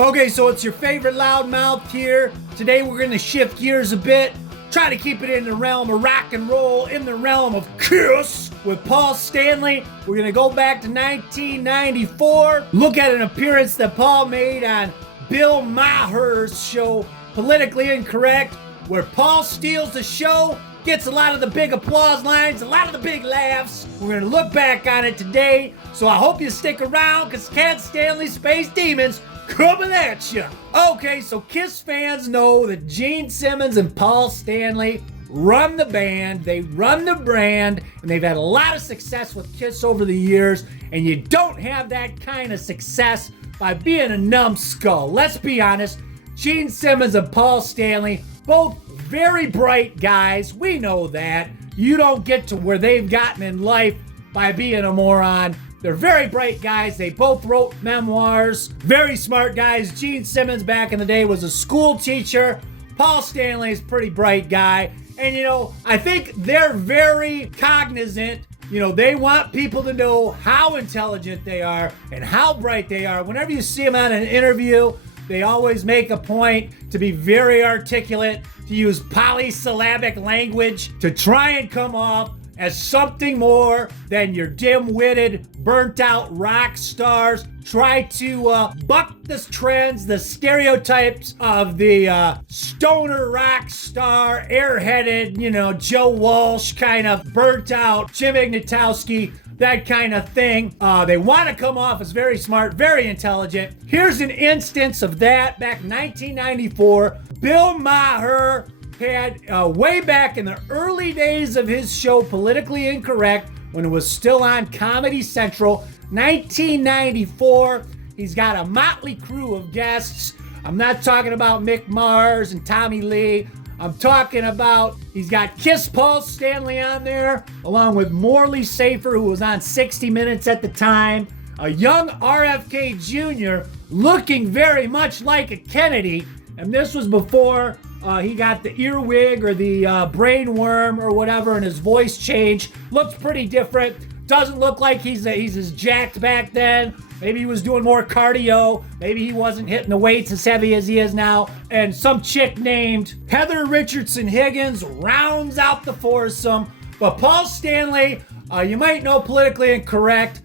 Okay, so it's your favorite loudmouth here. Today we're going to shift gears a bit, try to keep it in the realm of rock and roll, in the realm of Kiss with Paul Stanley. We're going to go back to 1994, look at an appearance that Paul made on Bill Maher's show, Politically Incorrect, where Paul steals the show, gets a lot of the big applause lines, a lot of the big laughs. We're going to look back on it today, so I hope you stick around, because Cat Stanley Space Demons coming at you. Okay, so Kiss fans know that Gene Simmons and Paul Stanley run the band, they run the brand, and they've had a lot of success with Kiss over the years, and you don't have that kind of success by being a numbskull. Let's be honest, Gene Simmons and Paul Stanley, both very bright guys, we know that. You don't get to where they've gotten in life by being a moron. They're very bright guys. They both wrote memoirs. Very smart guys. Gene Simmons back in the day was a school teacher. Paul Stanley is a pretty bright guy. And, I think they're very cognizant. They want people to know how intelligent they are and how bright they are. Whenever you see them on an interview, they always make a point to be very articulate, to use polysyllabic language, to try and come off as something more than your dim-witted, burnt-out rock stars. Try to buck the trends, the stereotypes of the stoner rock star, airheaded, Joe Walsh kind of burnt-out, Jim Ignatowski, that kind of thing. They want to come off as very smart, very intelligent. Here's an instance of that. Back in 1994, Bill Maher had way back in the early days of his show Politically Incorrect, when it was still on Comedy Central, 1994. He's got a motley crew of guests. I'm not talking about Mick Mars and Tommy Lee. I'm talking about, he's got Kiss Paul Stanley on there, along with Morley Safer, who was on 60 Minutes at the time, a young RFK Jr. looking very much like a Kennedy, and this was before he got the earwig or the brain worm or whatever, and his voice changed. Looks pretty different. Doesn't look like he's as jacked back then. Maybe he was doing more cardio. Maybe he wasn't hitting the weights as heavy as he is now. And some chick named Heather Richardson Higgins rounds out the foursome. But Paul Stanley, you might know Politically Incorrect.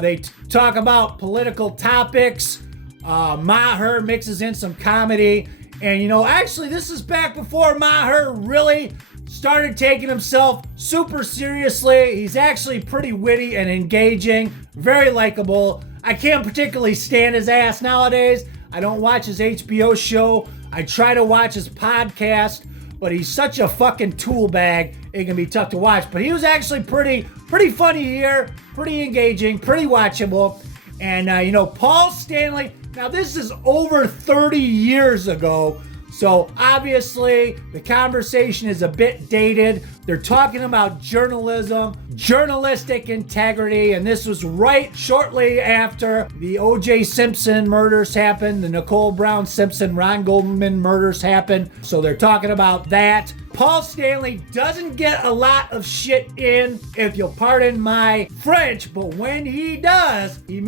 They talk about political topics. Maher mixes in some comedy. And actually this is back before Maher really started taking himself super seriously. He's actually pretty witty and engaging, very likable. I can't particularly stand his ass nowadays. I don't watch his HBO show. I try to watch his podcast, but he's such a fucking tool bag, it can be tough to watch. But he was actually pretty funny here, pretty engaging, pretty watchable. And, Paul Stanley, now this is over 30 years ago, so obviously the conversation is a bit dated. They're talking about journalism, journalistic integrity, and this was right shortly after the O.J. Simpson murders happened, the Nicole Brown Simpson, Ron Goldman murders happened, so they're talking about that. Paul Stanley doesn't get a lot of shit in, if you'll pardon my French, but when he does, he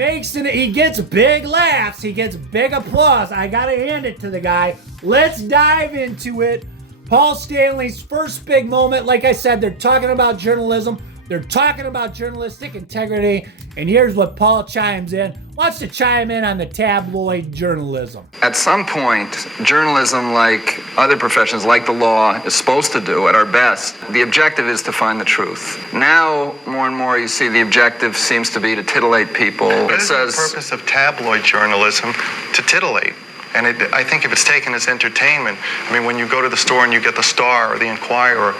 gets big laughs, he gets big applause. I gotta hand it to the guy. Let's dive into it. Paul Stanley's first big moment, like I said, they're talking about journalism, they're talking about journalistic integrity, and here's what Paul chimes in. Wants to chime in on the tabloid journalism. At some point, journalism, like other professions, like the law, is supposed to do at our best. The objective is to find the truth. Now, more and more, you see the objective seems to be to titillate people. What is the purpose of tabloid journalism? To titillate. And I think if it's taken as entertainment, when you go to the store and you get the Star or the Enquirer,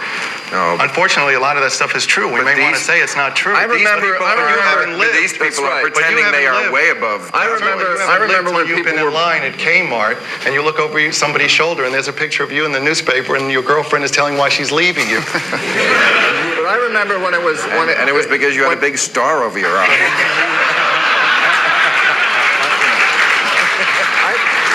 unfortunately, a lot of that stuff is true. We may want to say it's not true. These people are pretending they are way above. I remember when you've been in line at Kmart and you look over somebody's shoulder and there's a picture of you in the newspaper and your girlfriend is telling why she's leaving you. But I remember when it was... And it was because you had a big star over your eye.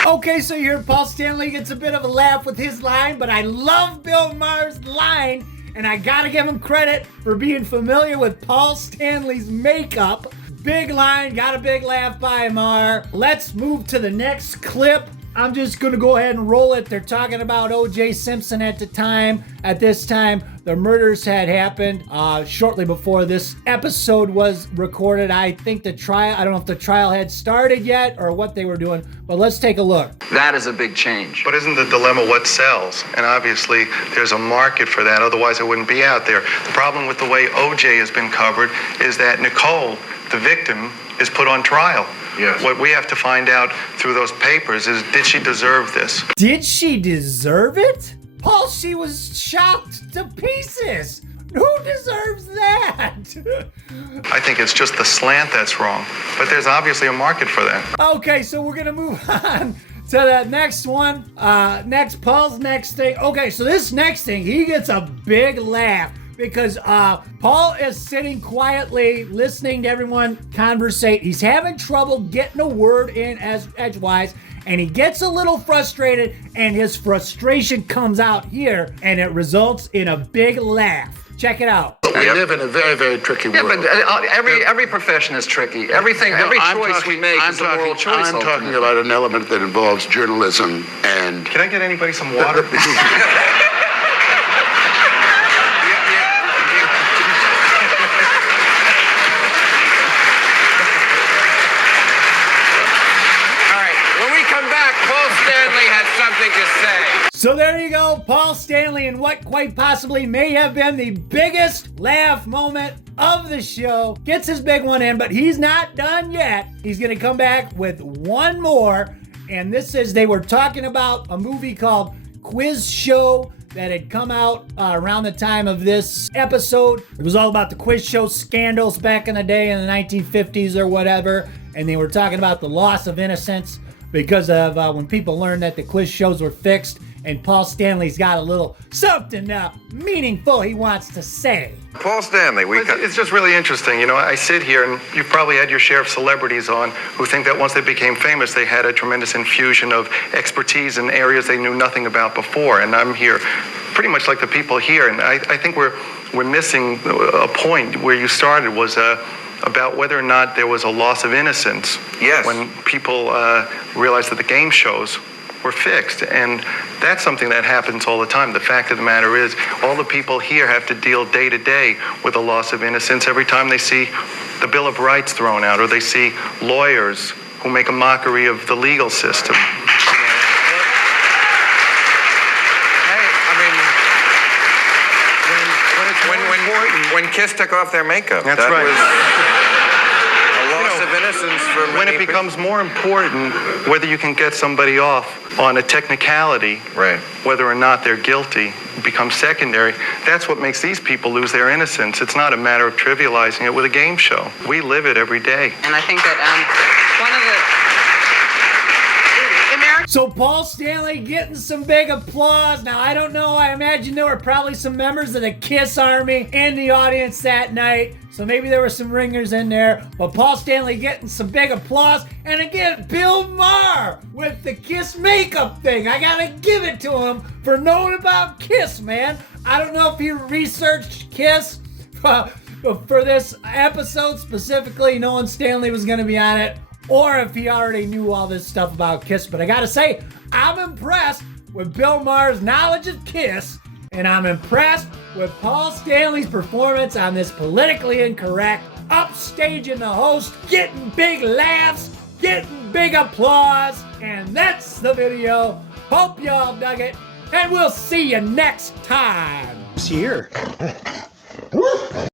Okay, so here Paul Stanley gets a bit of a laugh with his line, but I love Bill Maher's line, and I gotta give him credit for being familiar with Paul Stanley's makeup. Big line, got a big laugh by Maher. Let's move to the next clip. I'm just gonna go ahead and roll it. They're talking about O.J. Simpson at the time. At this time, the murders had happened shortly before this episode was recorded. I think the trial, I don't know if the trial had started yet or what they were doing, but let's take a look. That is a big change. But isn't the dilemma what sells? And obviously, there's a market for that. Otherwise, it wouldn't be out there. The problem with the way O.J. has been covered is that Nicole, the victim, is put on trial. Yes. What we have to find out through those papers is, did she deserve this? Did she deserve it? Paul, she was chopped to pieces. Who deserves that? I think it's just the slant that's wrong. But there's obviously a market for that. Okay, so we're going to move on to that next one. Paul's next thing. Okay, so this next thing, he gets a big laugh. Because Paul is sitting quietly listening to everyone conversate. He's having trouble getting a word in as edgewise, and he gets a little frustrated, and his frustration comes out here, and it results in a big laugh. Check it out. We live in a very, very tricky world. Yeah, but every profession is tricky. Every choice we make is a moral choice. I'm talking about an element that involves journalism and... Can I get anybody some water? Stanley has something to say. So there you go, Paul Stanley, and what quite possibly may have been the biggest laugh moment of the show. Gets his big one in, but he's not done yet. He's gonna come back with one more, and this is, they were talking about a movie called Quiz Show that had come out around the time of this episode. It was all about the quiz show scandals back in the day in the 1950s or whatever, and they were talking about the loss of innocence because of when people learned that the quiz shows were fixed, and Paul Stanley's got a little something meaningful he wants to say. Paul Stanley, it's just really interesting. You know, I sit here, and you've probably had your share of celebrities on who think that once they became famous, they had a tremendous infusion of expertise in areas they knew nothing about before. And I'm here pretty much like the people here, and I think we're missing a point where you started was about whether or not there was a loss of innocence. Yes. When people realized that the game shows were fixed. And that's something that happens all the time. The fact of the matter is, all the people here have to deal day to day with a loss of innocence every time they see the Bill of Rights thrown out, or they see lawyers who make a mockery of the legal system. When KISS took off their makeup, that's that right. was a loss of innocence for many when it becomes more important whether you can get somebody off on a technicality, right, whether or not they're guilty, becomes secondary. That's what makes these people lose their innocence. It's not a matter of trivializing it with a game show. We live it every day. And I think that one of the So Paul Stanley getting some big applause. Now, I don't know, I imagine there were probably some members of the KISS Army in the audience that night. So maybe there were some ringers in there. But Paul Stanley getting some big applause. And again, Bill Maher with the KISS makeup thing. I gotta give it to him for knowing about KISS, man. I don't know if he researched KISS for this episode specifically, knowing Stanley was gonna be on it, or if he already knew all this stuff about KISS. But I gotta say, I'm impressed with Bill Maher's knowledge of KISS, and I'm impressed with Paul Stanley's performance on this politically incorrect, upstaging the host, getting big laughs, getting big applause, and that's the video. Hope y'all dug it, and we'll see you next time. See here.